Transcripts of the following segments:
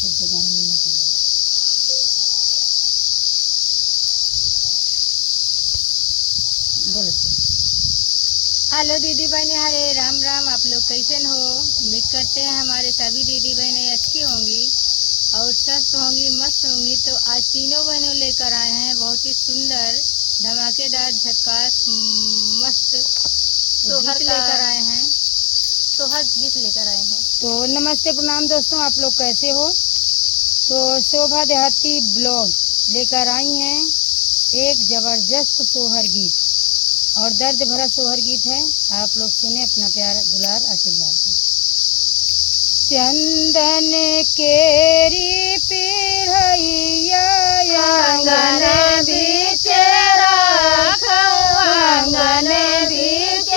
तो गण भी ना करें। बोलो तो। हेलो दीदी बहने, हरे राम राम। आप लोग कैसे हो? उम्मीद करते हैं हमारे सभी दीदी बहनें अच्छी होंगी और स्वस्थ होंगी, मस्त होंगी। तो आज तीनों बहनों लेकर आए हैं बहुत ही सुंदर, धमाकेदार, झक्कास, मस्त गीत लेकर आए हैं। सोहर गीत लेकर आए हैं। तो नमस्ते प्रणाम दोस्तों, आप लोग कैसे हो? तो शोभा देहाती ब्लॉग लेकर आई हैं एक जबरदस्त सोहर गीत और दर्द भरा सोहर गीत है। आप लोग सुने, अपना प्यार दुलार आशीर्वाद दें। चंदन केरी पिढ़ैया आंगन बीच राखऊ, आंगन बीच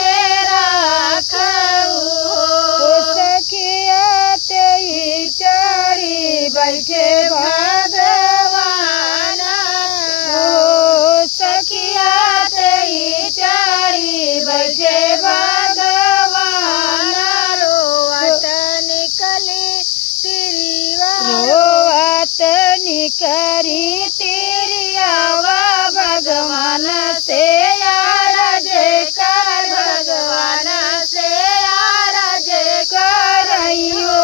राखऊ, सखिया तेई चढ़ी बैठे भगवान, ओ सखिया तेई चढ़ी बैठे भगवान, रोवत निकली तिरिया, रोवत निकरी तिरियावा, भगवान से आरज कर, भगवान से आरज करइयो,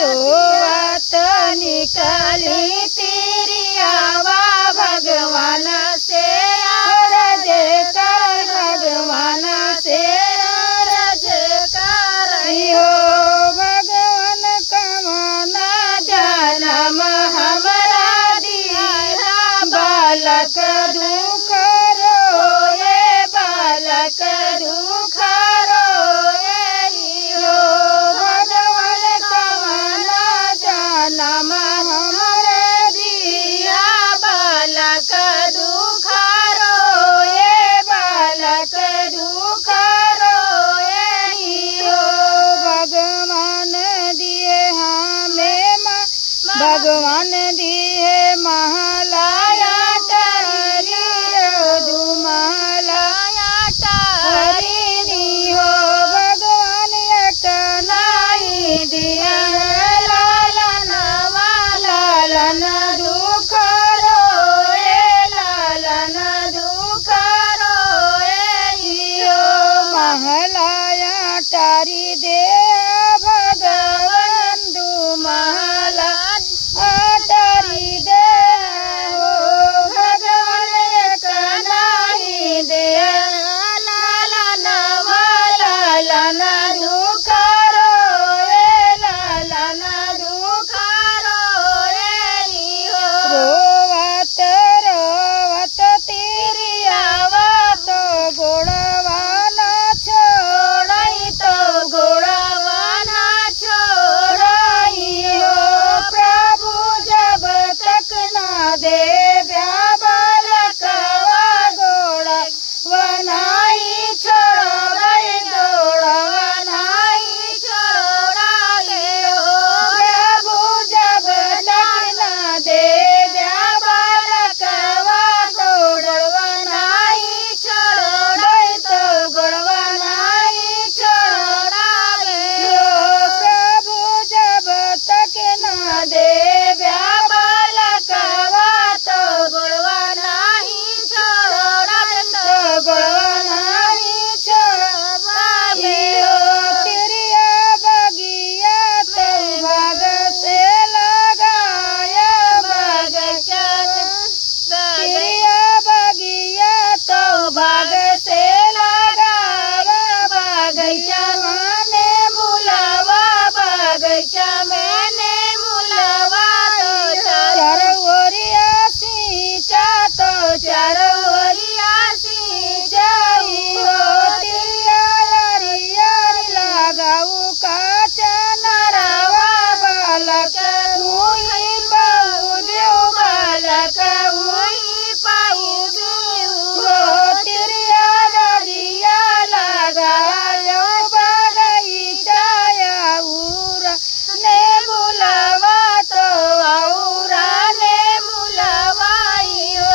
रोवत निकली तिरियावा, भगवान से आरज कर, भगवान से आरज करइयो, भगवान कमाना जनम हमरा दिया, बालक दुख रोए, बालक दुख रोए यो, भगवान कमाना जनम हमरा दिया, बालक दुख रोए, बालक दुख रोए यो, भगवान दिए हमें भगवान दिए महलाया टरियो, दुमहलाया टरिनी हो, भगवान एक नाई दिया, लालन लालन दुख रोए, लालन दुख रोए यो, महलाया टारी दे भगवान, दुमहला टारी दे हो, भगवान एक नाई दे, लालन लालन दुख रोए, लालन दुख रोए हो, रोवत रोवत तिरियावा, तो गोड़वा ना छोड़ई, तो गोड़वा ना छोड़ई हो, प्रभु जब तक ना दे बालकवा, गोड़वा नाई छोड़ई, गोड़वा नाई छोड़ई हो, प्रभु जब तक ना दे बालकवा, गोड़वा नाई छोड़ई, तो गोड़वा नाई छोड़ई हो, प्रभु जब तक ना दे बालकवा, तो गोड़वा नाई छोड़ई, तो गोड़वा नाई छोड़ई हो, तिरिया बगिया तो भाग से लगाया, बगीचा तिरिया बगिया तो भाग से लगावा, बगीचा मैंने बुलावा, बगीचा मैंने बुलावा, तो चारों ओरिया सींचा, तो चारों ओरिया सींचाई हो, तिरिया यारी यारी लगाऊ काचा नरवा, बालक हुई पाऊ देव, बालक हुई पाऊ देव हो, तिरिया डरिया लगायो, बगीचा आऊरा ने बुलावा, तो आऊरा ने बुलावाई हो,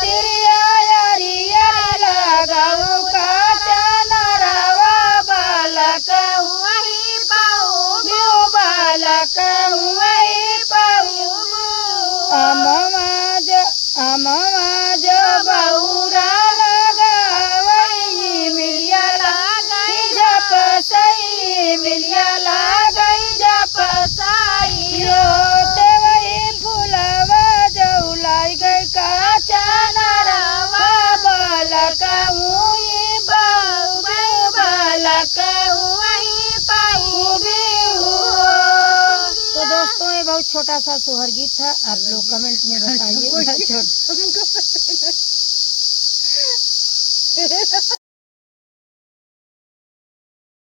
तिरिया यारी यारी लगाऊ काचा नरवा, बालक हुई पाऊ देव, बालक हुई लागई जपसाई यो देवई फुलवा जौलाई गई का चनरवा बलका हुई बाऊ बलका हुई पाऊ तो दोस्तों ये बहुत छोटा सा सोहर गीत था, आप लोग कमेंट में बताइए।